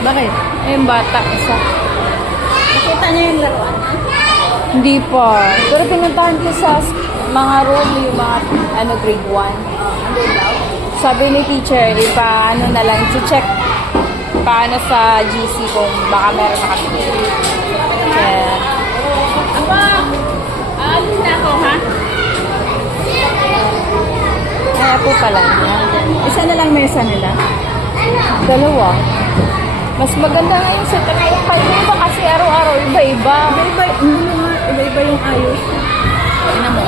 Bakit? Yung bata, isa. Nakita niya yung laruan na? Hindi pa. Pero pinuntahan ko sa mga room, yung mga grade 1. Ano daw? Sabi ni teacher, ipa na lang, check paano sa GC kung baka meron na kami. Kaya, Alis na ako, ha? kaya po pala niya. Isa na lang mesa nila. Dalawa. Mas maganda ngayon sa iba kasi araw-araw iba-iba. Iba-iba yung ayos. Tingnan mo.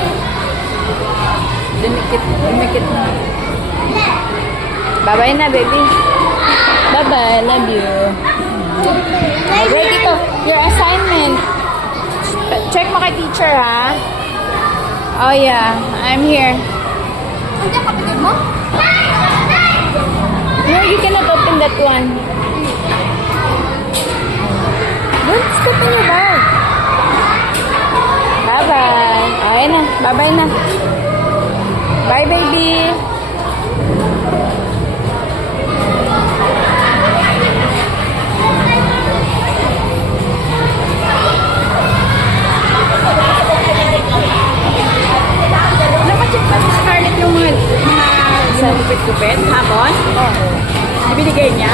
Dumikit na. Bye-bye na, baby. Bye-bye. Love you. Wait, ito. Your assignment. Check mo kay teacher, ha? Oh, yeah. I'm here. Andiyan kapatid mo? No, you cannot open that one. Don't step in your bag. Bye-bye. Ayan na. Bye-bye na. Bye, baby. Napacheck pa si Scarlett yung mga ginugupit-gupit hapon? Oo. Ibinigay niya?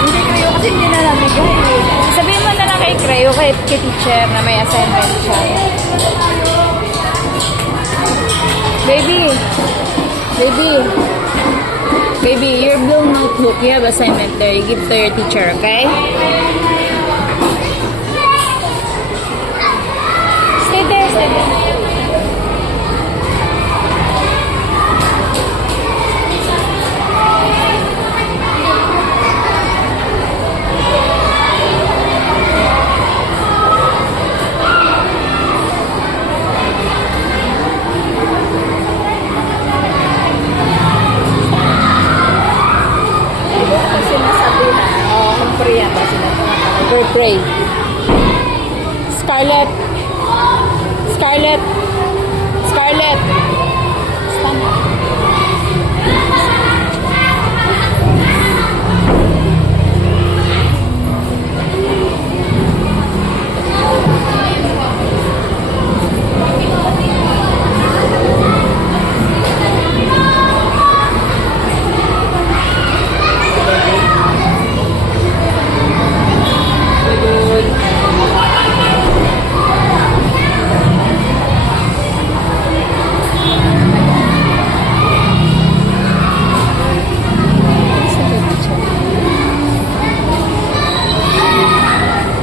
Hindi ko yun kasi hindi na nabigay. Sabihin mo na lang kay Creo, kay teacher na may assignment siya. Baby. Baby. Baby, your blue notebook, you have assignment there. You give to your teacher, okay? Stay there, stay there. Sinasabihan. Oo, kumpre yan ba sinasabihan? Third grade. Scarlett. Scarlett.